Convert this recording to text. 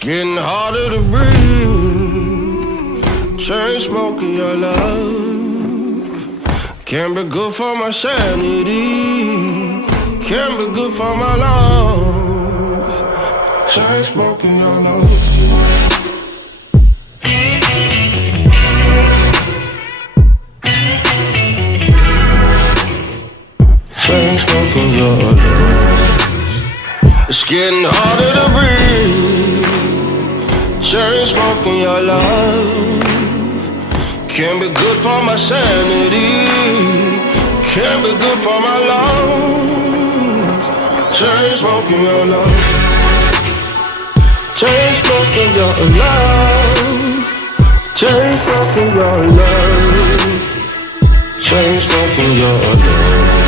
Getting harder to breathe. Chain smoking your love. Can't be good for my sanity. Can't be good for my lungs. Chain smoking your love. Chain smoking your love. It's getting harder to breathe. Chain smoking your love. Can't be good for my sanity. Can't be good for my lungs. Chain smoking your love. Chain smoking your love. Chain smoking your love. Chain smoking your love.